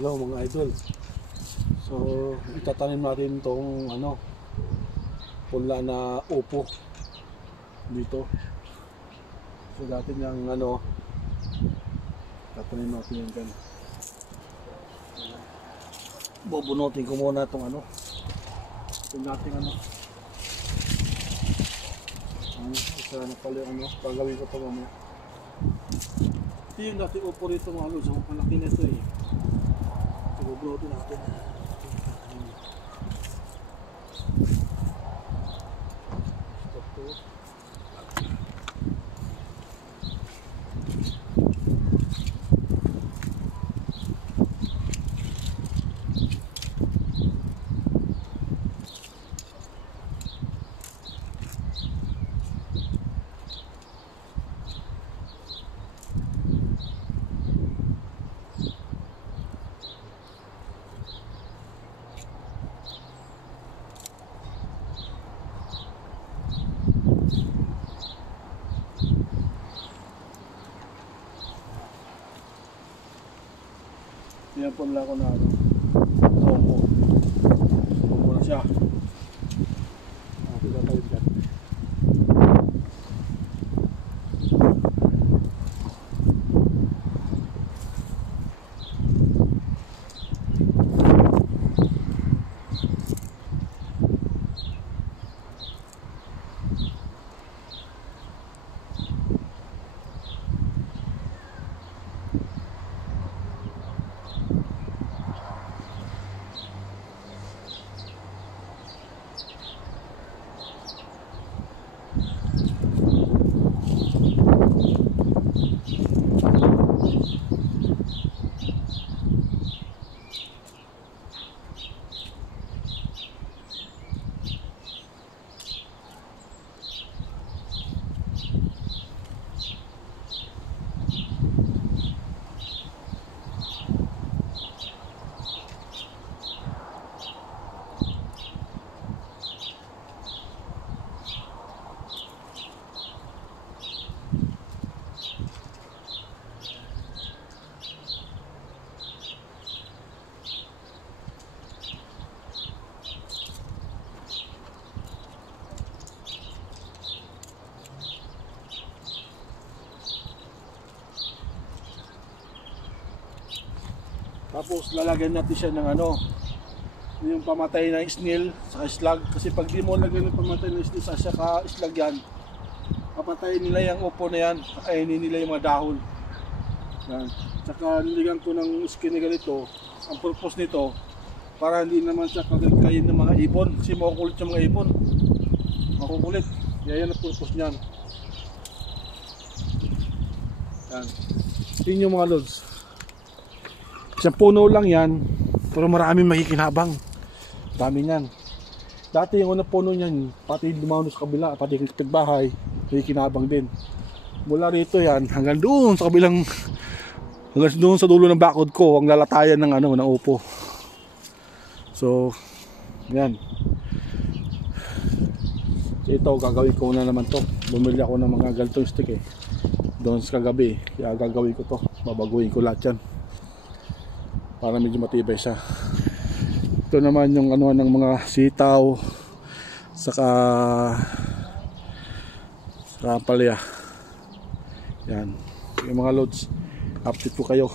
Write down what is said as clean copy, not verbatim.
Hello mga idol. So itatanim natin tong punla na upo dito. So dati niyang tatanim natin yan dyan. Bubunutin ko muna itong itong dating isa na pala yung pagawin ko ito mamaya. Ito yung dating upo rito mga lods. Ang palaki na ito eh. Bubunutin natin. Stop to. Yan po nila ko na upo. Upo na siya. Pila tayo dyan. Tapos lalagyan natin siya ng yung pamatay na snail sa slug. Kasi pag di mo lagyan ng pamatay na snail sa slug yan, papatayin nila yung upo na yan, kakainin nila yung mga dahon yan. Tsaka niligan ko ng skin na ganito. Ang purpose nito, para hindi naman siya kagagkain ng mga ibon. Kasi makukulit yung mga ibon, makukulit. Yan ang purpose nyan yan. Yun yung mga lods. Isang puno lang yan, pero maraming makikinabang. Dami yan. Dati yung unang puno niyan, pati lumano sa kabila, pati yung kapitbahay, makikinabang din. Mula rito yan, hanggang doon sa kabilang, hanggang doon sa dulo ng bakod ko, ang lalatayan ng ng upo. So, yan. Ito, gagawin ko na naman to. Bumili ako ng mga galtong stick eh. Doon sa kagabi, kaya gagawin ko to. Babaguhin ko lahat yan, para medyo matibay siya. Ito naman yung ng mga sitaw saka palya. Yan yung mga loads, update ko kayo.